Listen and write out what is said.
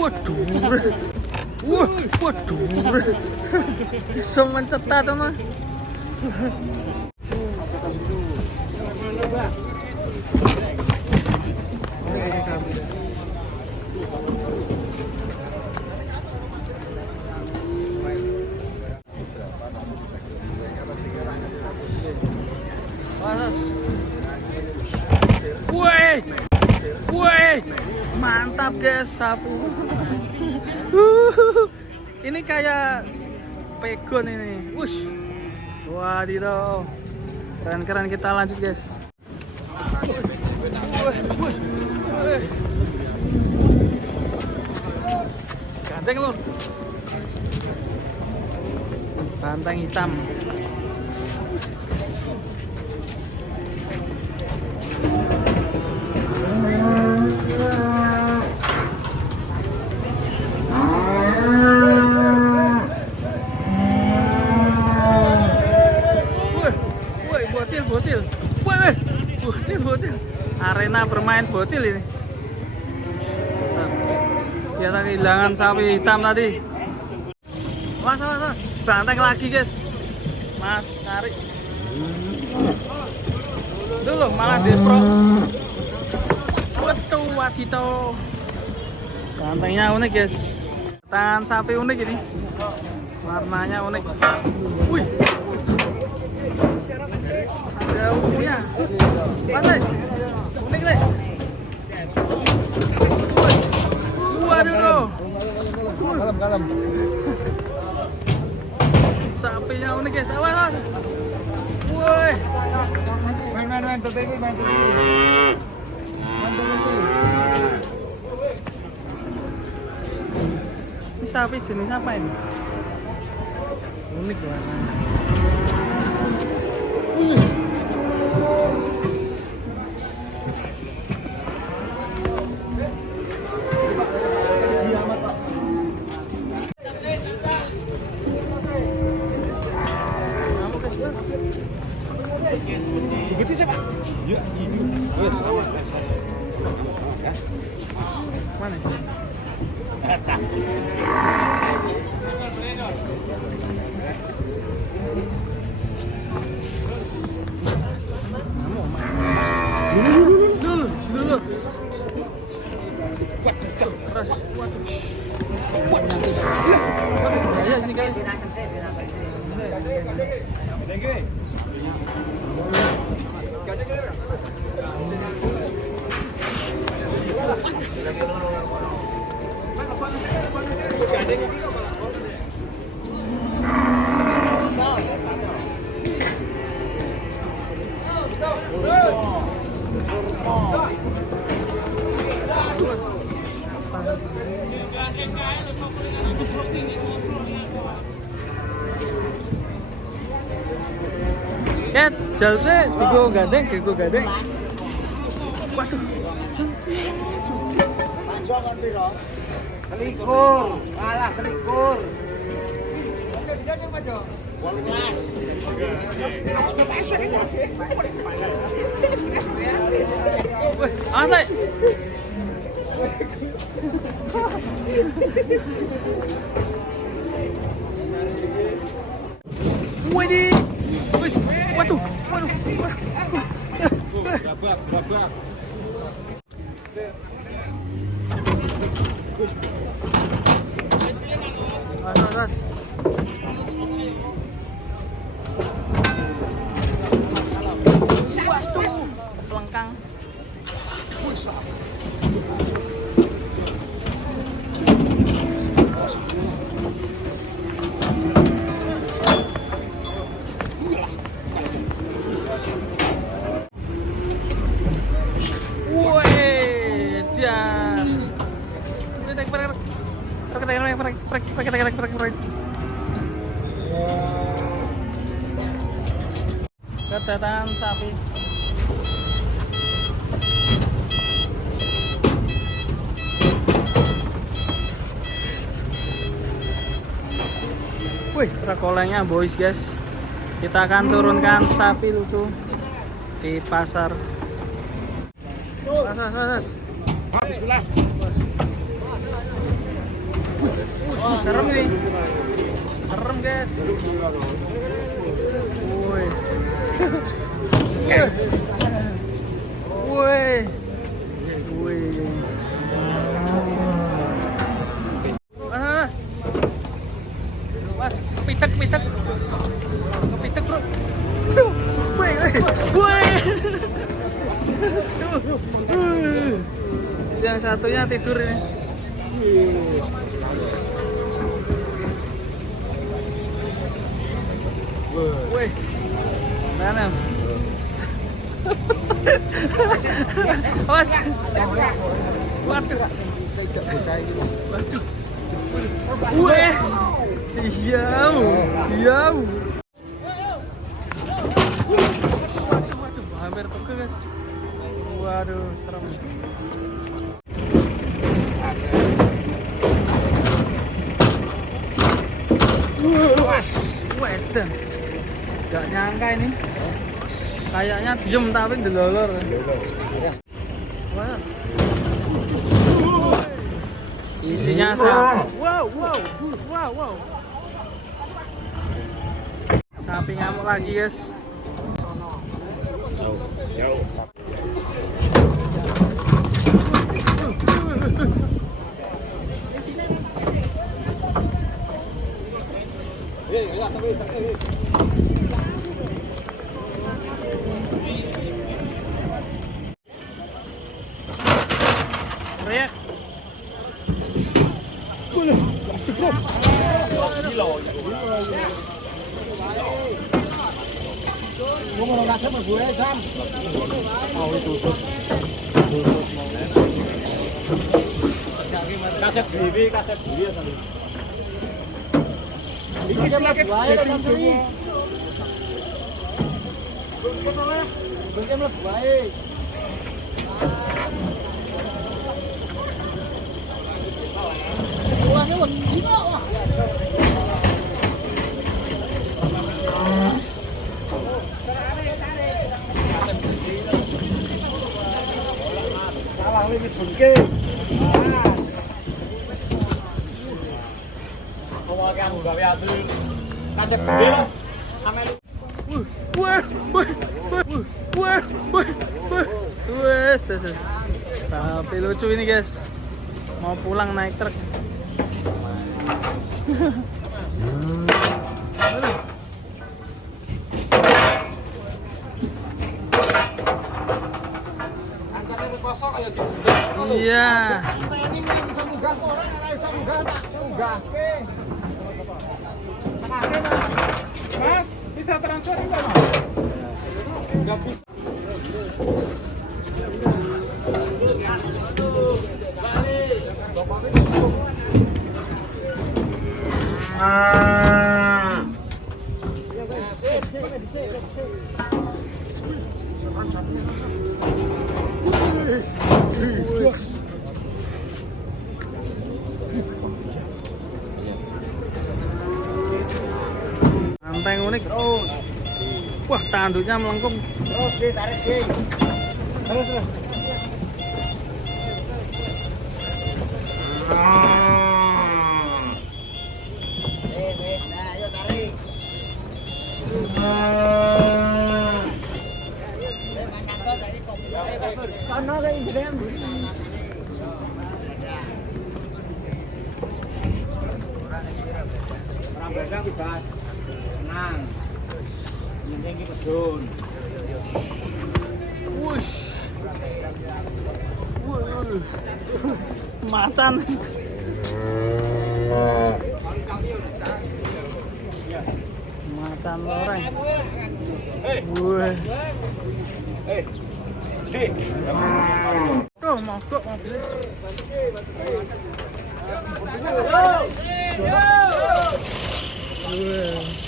Waduh. Waduh. Bisa mencetat teman. Woi, mantap guys, sapu. Ini kayak pegon ini. Wush. Wadidaw. Keren-keren, kita lanjut guys. Ganteng lur. Banteng hitam. Bocil. Arena bermain bocil ini. Kita kehilangan sapi hitam tadi. Was. Banteng lagi guys. Mas Ari. Dulu malah di pro. Waduh, wadidaw. Bantengnya unik guys. Tangan sapi unik ini. Warnanya unik. Wih. Ada ungunya. Mana? Unik deh. Waduh tuh. Kalem. Sapinya unik guys. Awas. Woi. Main tertegi. Ini sapi jenis apa ini? Unik warnanya. Begitu siapa? Ya, ini. Mana? Dulu. Ya sih guys. Ket, jalse digo gandeng. Waduh. Selikur. Alah selikur. Ojo digandeng Pak Jo. 18. Wih, asli. Widih. Wis, waduh. Babak. Mas. Waduh, pelengkang. Kedatangan sapi. Wih, trakolanya boys guys. Kita akan turunkan sapi lucu di pasar. Bismillah. serem nih. Serem guys. Woi. Woi. Woi. Mas, kepitek, bro. Woi. Yang satunya tidur ini. Woi, mana? Awas. Waduh. Woi. Iya. Waduh, hampir pegel guys. Waduh, serem. Wedan. Gak nyangka ini. Kayaknya diem tapi delolor. Wah. Isinya sapi. Wow. Sapi ngamuk lagi, guys. Riek. Gua mau ngasih sama gue, Sam. Oh, itu. Kaset diri ya tadi. Iki sedikit jadi ini. Bentuk mlebu wae. Ulangnya wedi kok. Salah limit jengke. Mas. Awake aku gawe atur. Kasep dhewe lho. Amelu. Wes. Sapi lucu ini guys. Mau pulang naik truk. Iya. Mas, bisa transfer enggak? Enggak bisa. Anteng unik. Terus. Wah, tanduknya melengkung. Terus ditarik, Ki. Terus. Nah, ayo tarik. Sana kayak gede. Orang Bandang bebas. Tenang. Penting iki pedun. Wush. Macan. Macan loreng. Wih. Tuh, mogok mobilnya. Wih.